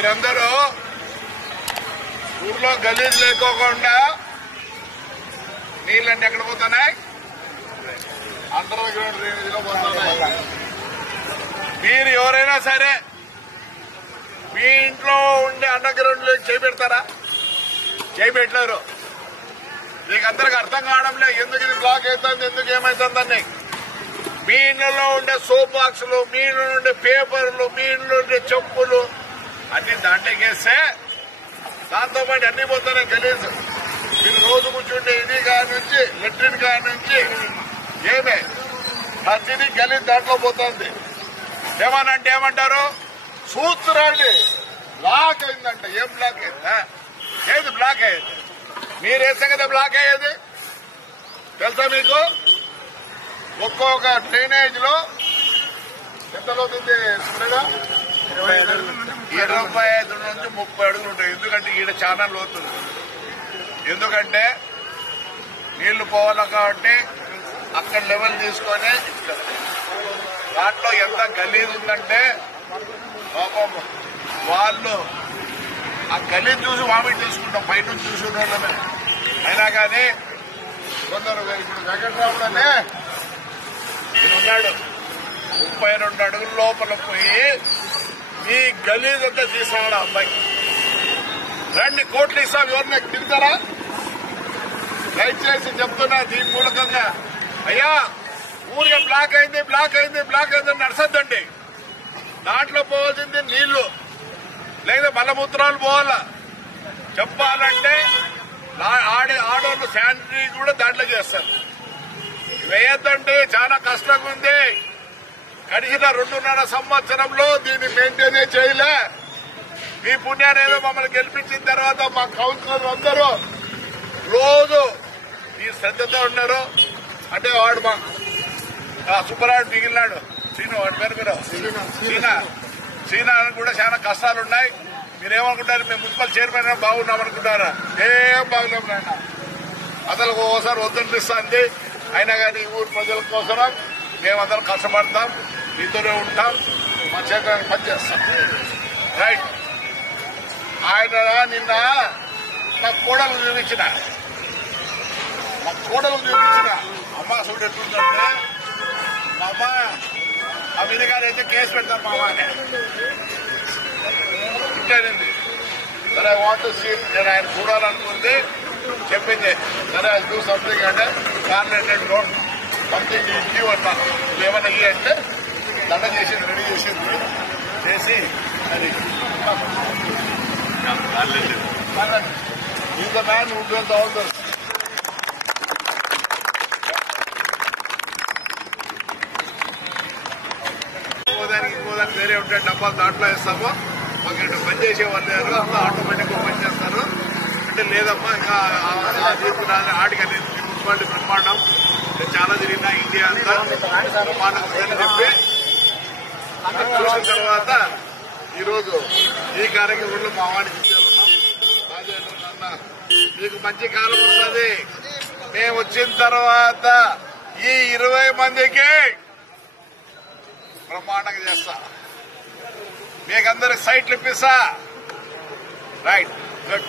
మీరందరూ ఊర్లో గలీజ్ లేకోకుండా నీళ్ళన్నీ ఎక్కడ పోతున్నాయి? అండర్ గ్రౌండ్ డ్రైనేజ్ లో పోతున్నాయి. మీరు ఎవరైనా సరే మీ ఇంట్లో ఉండే అండర్ గ్రౌండ్ లో చేపెడతారా? చేపెట్టలేరు. మీకు అందరికి అర్థం కావడం లేదు ఎందుకు ఇది బ్లాక్ అవుతుంది, ఎందుకు ఏమవుతుందని. మీ ఇళ్లలో ఉండే సోప్ బాక్సులు, మీ ఇంట్లో ఉండే పేపర్లు, మీ ఇంట్లో ఉండే చెప్పులు అన్ని దాంట్లోకి వేస్తే దాంతో పాటు అన్ని పోతాయి గలీజ్. మీరు రోజు కూర్చుంటే ఇది కాడి నుంచి లెట్రిన్ కాడి నుంచి ఏమే ప్రతిదీ గలీజ్ దాంట్లో పోతుంది. ఏమనంటే ఏమంటారు? సూత్రాండి బ్లాక్ అయిందంట. ఏం బ్లాక్ అయిందా? ఏది బ్లాక్ అయ్యేది? మీరు వేస్తే కదా బ్లాక్ అయ్యేది. తెలుసా మీకు? ఒక్కొక్క డ్రైనేజ్ లో ఎంత అవుతుంది? 25 నుంచి 30 అడుగులు ఉంటాయి. ఎందుకంటే ఈడ చాలా లోతుంది. ఎందుకంటే నీళ్లు పోవాలి కాబట్టి అక్కడ లెవెల్ తీసుకొని దాంట్లో ఎంత గలీజ్ ఉందంటే పాపం వాళ్ళు ఆ గలీజ్ చూసి వామిట్ చేసుకుంటాం బయట నుంచి చూసిన వాళ్ళమే. అయినా కానీ కొందరు ఇప్పుడు వెంకట్రాముడనే ఉన్నాడు 32 అడుగుల లోపల పోయి ఈ గలీజ్ అంతా తీసాడు ఆ అబ్బాయి. రండి కోట్లు ఇస్తాం, ఎవరిని తింటారా? దయచేసి చెప్తున్నా దీని మూలకంగా, అయ్యా ఊరికే బ్లాక్ అయింది బ్లాక్ అయింది బ్లాక్ అయిందని నడసద్దండి. దాంట్లో పోవాల్సింది నీళ్లు, లేదా మలమూత్రాలు పోవాలా. చెప్పాలంటే ఆడవాళ్ళు శానిటరీ కూడా దాంట్లో చేస్తారు. వేయద్దండి, చాలా కష్టంగా ఉంది. గడిచిన 2.5 సంవత్సరంలో దీన్ని మెయింటైన్ చేయలే. మీ పుణ్యాన్ని ఏదో మమ్మల్ని గెలిపించిన తర్వాత మా కౌన్సిలర్లు అందరూ రోజు ఈ శ్రద్ధతో ఉన్నారు. అంటే వాడు మా సుబ్బరాడు మిగిలినాడు సీను, వాడి పేరు మీరు సీనా కూడా చాలా కష్టాలు ఉన్నాయి. మీరేమనుకుంటారు? మేము మున్సిపల్ చైర్మన్ బాగున్నాం అనుకుంటారా? ఏం బాగున్నాం నాయన. అసలు ఓసారి వద్దనిపిస్తుంది. అయినా కానీ ఊరు ప్రజల కోసరం మేమందరం కష్టపడతాం, మీతోనే ఉంటాం, మా చేతానికి పనిచేస్తాం. రైట్. ఆయన నిన్న నా కోడలు చూపించిన అమ్మ చూడు ఎట్లుందంటే, మా అమ్మ అమిని గారు అయితే కేసు పెడతారు మా అమ్మని ఇంటేనండి. సరే ఐ వాంట్ టు సీ, నేను ఆయన చూడాలనుకుంది చెప్పింది. సరే ఐ డూ సంథింగ్ అంటే కార్నెటెడ్ నోట్ సంథింగ్ ఇవ్వు అన్నా. ఏమన్నా ఇవి అంటే దండ చేసింది, రెడీ చేసింది, చేసి అది is the man who does all this. ఇంకోదానికి వేరే ఉంటే డబ్బాలు దాంట్లో వేస్తాము. మాకు ఇక్కడ పని చేసే వాళ్ళు అంతా ఆటోమేటిక్ గా పనిచేస్తారు. అంటే లేదమ్మా ఇంకా ఆడికి అనేది మున్సిపాలిటీ బ్రహ్మాండం చాలా తిరిగినా ఇండియా అంతా బ్రహ్మాండం చెప్పి చూసిన తర్వాత ఈరోజు ఈ కార్యక్రమంలో మా వాడిని ఇచ్చేస్తున్నాం. రాజేంద్ర మీకు మంచి కాలం వస్తుంది. మేము వచ్చిన తర్వాత ఈ 20 మందికి బ్రహ్మాండంగా చేస్తా. మీకు అందరికి సైట్లు ఇప్పిస్తా. Right, good.